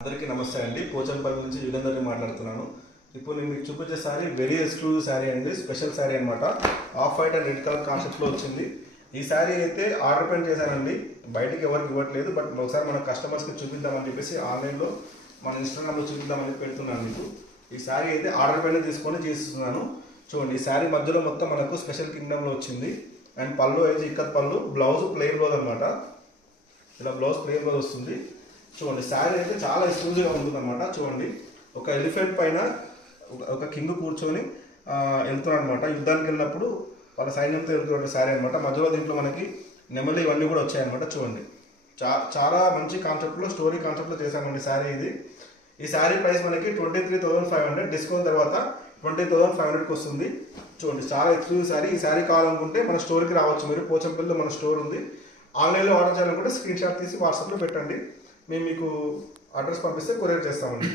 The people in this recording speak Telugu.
అందరికీ నమస్తే అండి. పోచంపల్లి నుంచి వీరేందర్ని మాట్లాడుతున్నాను. ఇప్పుడు నేను మీకు చూపించే శారీ వెరీ ఎక్స్క్లూజివ్ శారీ అండి, స్పెషల్ శారీ అనమాట. Off white and red colour కాన్సెప్ట్లో వచ్చింది. ఈ శారీ అయితే ఆర్డర్ పెయింట్ చేశానండి, బయటికి ఎవరికి ఇవ్వట్లేదు. బట్ ఒకసారి మన కస్టమర్స్కి చూపిద్దామని చెప్పేసి ఆన్లైన్లో మన ఇన్స్టాగ్రామ్లో చూపిద్దామని పెడుతున్నాను మీకు. ఈ శారీ అయితే ఆర్డర్ పెయింట్ తీసుకొని చేస్తున్నాను. చూడండి, ఈ శారీ మధ్యలో మొత్తం మనకు స్పెషల్ కింగ్డమ్లో వచ్చింది. అండ్ పళ్ళు అయితే ఇక్కత్ పళ్ళు, బ్లౌజ్ ప్లెయిన్ బ్లౌజ్ అనమాట. ఇలా బ్లౌజ్ ప్లెయిన్ బ్లౌజ్ వస్తుంది. చూడండి, శారీ అయితే చాలా ఎక్స్క్లూజివ్గా ఉంటుంది అనమాట. చూడండి, ఒక ఎలిఫెంట్ పైన ఒక కింగ్ కూర్చొని వెళ్తున్నాడు అనమాట. యుద్ధానికి వెళ్ళినప్పుడు వాళ్ళ సైన్యంతో వెళ్తున్న శారీ అనమాట. మధ్యలో దీంట్లో మనకి నెమలి ఇవన్నీ కూడా వచ్చాయన్నమాట. చూడండి, చాలా మంచి కాన్సెప్ట్లో, స్టోరీ కాన్సెప్ట్లో చేశామండి శారీ ఇది. ఈ శారీ ప్రైస్ మనకి 23,500, డిస్కౌంట్ తర్వాత 20,500కి వస్తుంది. చూడండి, చాలా ఎక్స్క్లూజివ్ శారీ. ఈ శారీ కావాలనుకుంటే మన స్టోర్కి రావచ్చు. మీరు పోచంపల్లిలో మన స్టోర్ ఉంది. ఆన్లైన్లో ఆర్డర్ చేయాలనుకుంటే స్క్రీన్ షాట్ తీసి వాట్సాప్లో పెట్టండి. మేము మీకు అడ్రస్ పంపిస్తే కొరియర్ చేస్తామండి.